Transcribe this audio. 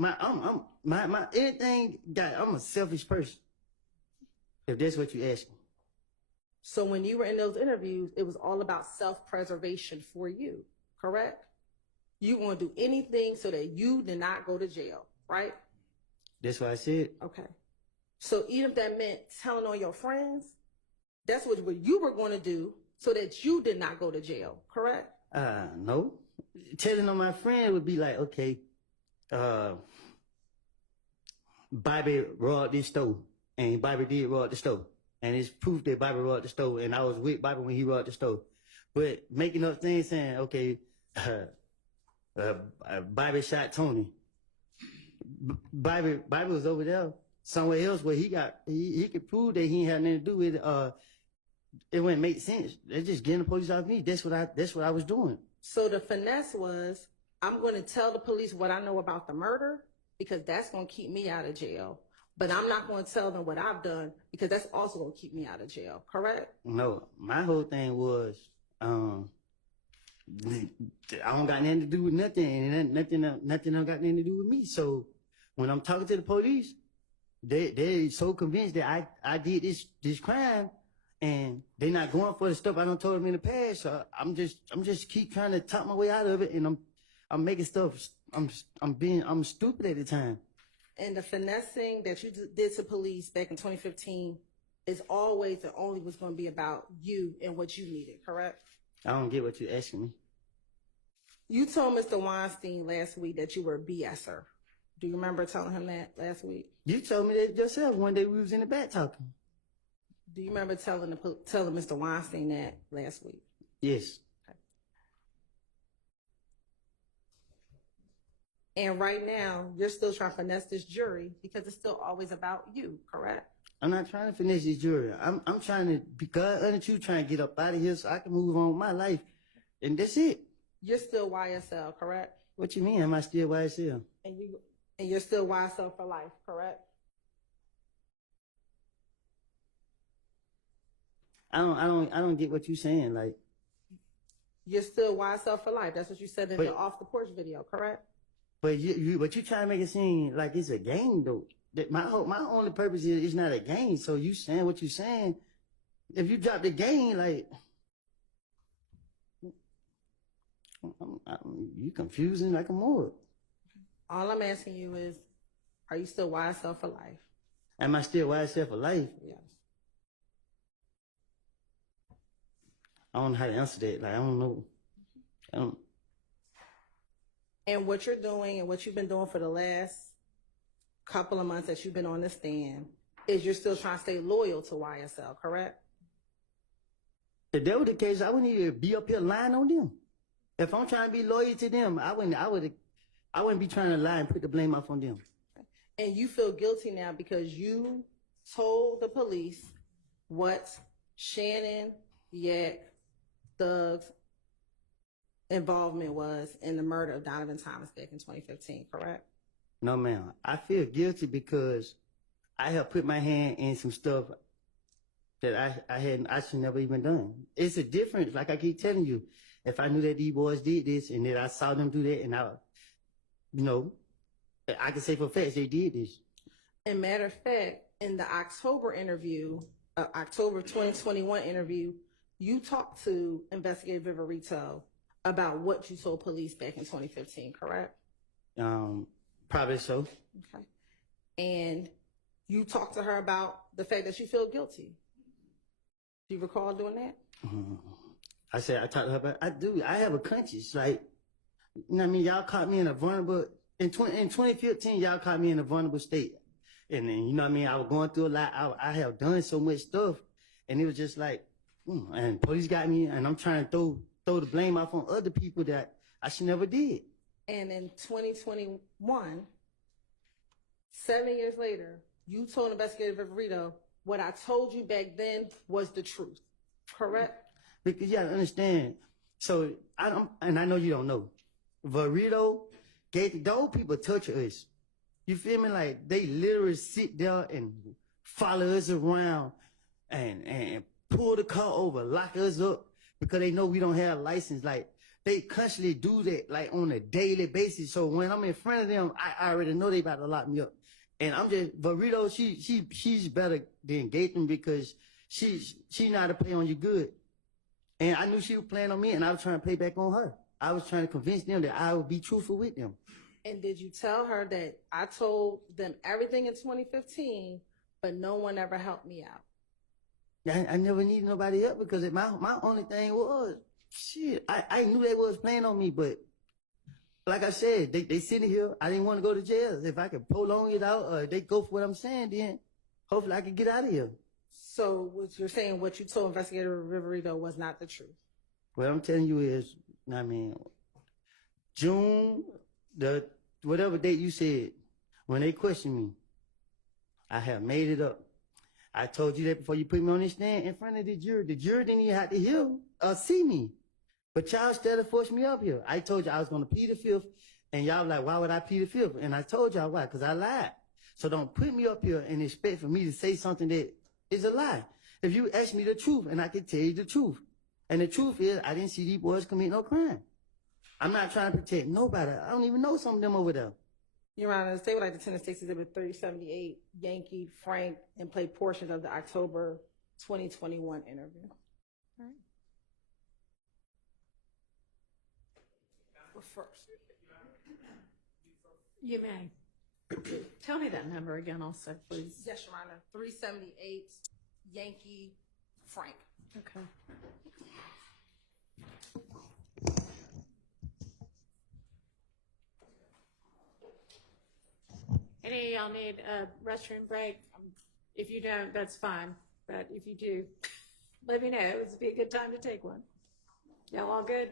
my anything I'm a selfish person. If that's what you ask me. So when you were in those interviews, it was all about self-preservation for you, correct? You want to do anything so that you did not go to jail, right? That's what I said. Okay. So even if that meant telling on your friends, that's what you were going to do so that you did not go to jail, correct? No. Telling on my friend would be like, okay, Bobby robbed this store, and Bobby did rob the store. And it's proof that Bobby robbed the store, and I was with Bobby when he robbed the store. But making up things saying, okay, Bobby shot Tony. Bobby was over there somewhere else where he could prove that he had nothing to do with it. It wouldn't make sense. They're just getting the police off me. That's what I was doing. So the finesse was, I'm going to tell the police what I know about the murder because that's going to keep me out of jail. But I'm not going to tell them what I've done because that's also going to keep me out of jail, correct? No, my whole thing was, I don't got nothing to do with nothing, and nothing don't got nothing to do with me. So when I'm talking to the police, they're so convinced that I did this crime, and they're not going for the stuff I done told them in the past. So I'm just keep trying to talk my way out of it, and I'm making stuff. I'm stupid at the time. And the finessing that you did to police back in 2015 is always and only was going to be about you and what you needed, correct? I don't get what you're asking me. You told Mr. Weinstein last week that you were a BSer. Do you remember telling him that last week? You told me that yourself one day we was in the back talking. Do you remember telling Mr. Weinstein that last week? Yes. And right now, you're still trying to finesse this jury because it's still always about you, correct? I'm not trying to finesse this jury. I'm trying to, because other two trying to get up out of here so I can move on with my life. And that's it. You're still YSL, correct? What you mean? Am I still YSL? And you're still YSL for life, correct? I don't get what you're saying. Like, you're still YSL for life. That's what you said in the off the porch video, correct? But you trying to make it seem like it's a game though. That my only purpose is it's not a game. So you saying what you saying? If you drop the game, like you confusing like a mug. All I'm asking you is, are you still YSL for life? Am I still YSL for life? Yes. I don't know how to answer that. Like I don't know. And what you're doing and what you've been doing for the last couple of months that you've been on the stand is you're still trying to stay loyal to YSL, correct? If that was the case, I wouldn't even be up here lying on them. If I'm trying to be loyal to them, I wouldn't be trying to lie and put the blame off on them. And you feel guilty now because you told the police what Shannon, Yak, Thug's involvement was in the murder of Donovan Thomas back in 2015, correct? No, ma'am. I feel guilty because I have put my hand in some stuff that I should never even done. It's a difference, like I keep telling you. If I knew that these boys did this and that I saw them do that and I can say for facts they did this. And matter of fact, in the October interview, October 2021 interview, you talked to Investigator Viverito about what you told police back in 2015, correct? Probably so. Okay. And you talked to her about the fact that you feel guilty. Do you recall doing that? I talked to her about, I have a conscience. Like, you know what I mean? Y'all caught me in a vulnerable, in 2015, y'all caught me in a vulnerable state. And then, you know what I mean? I was going through a lot. I have done so much stuff. And it was just like, and police got me, and I'm trying to throw the blame off on other people that I should never did. And in 2021, 7 years later, you told Investigator Viverito, what I told you back then was the truth, correct? Because you gotta understand. So I know you don't know. Viverito gave those people touch us. You feel me? Like they literally sit there and follow us around and pull the car over, lock us up because they know we don't have a license. Like they constantly do that like on a daily basis. So when I'm in front of them, I already know they about to lock me up. And I'm just, but Rito, she's better than Gaten because she know how to play on you good. And I knew she was playing on me, and I was trying to play back on her. I was trying to convince them that I would be truthful with them. And did you tell her that I told them everything in 2015, but no one ever helped me out? I never needed nobody else because my only thing was, shit, I knew they was playing on me, but like I said, they sitting here. I didn't want to go to jail. If I could prolong it out, or they go for what I'm saying, then hopefully I could get out of here. So what you're saying, what you told Investigator Riverito was not the truth? What I'm telling you is, I mean, June, whatever date you said, when they questioned me, I have made it up. I told you that before you put me on this stand in front of the jury. The jury didn't even have to hear or see me. But y'all still forced me up here. I told you I was going to plead the fifth, and y'all like, why would I plead the fifth? And I told y'all why, because I lied. So don't put me up here and expect for me to say something that is a lie. If you ask me the truth, and I can tell you the truth. And the truth is, I didn't see these boys commit no crime. I'm not trying to protect nobody. I don't even know some of them over there. Your Honor, the state would like to attend the State's Exhibit 3078, Yankee, Frank, and play portions of the October 2021 interview. All right. We're first. You may. Tell me that number again also, please. Yes, Your Honor. 378, Yankee, Frank. Okay. Any of y'all need a restroom break? If you don't, that's fine. But if you do, let me know. It would be a good time to take one. Y'all all good?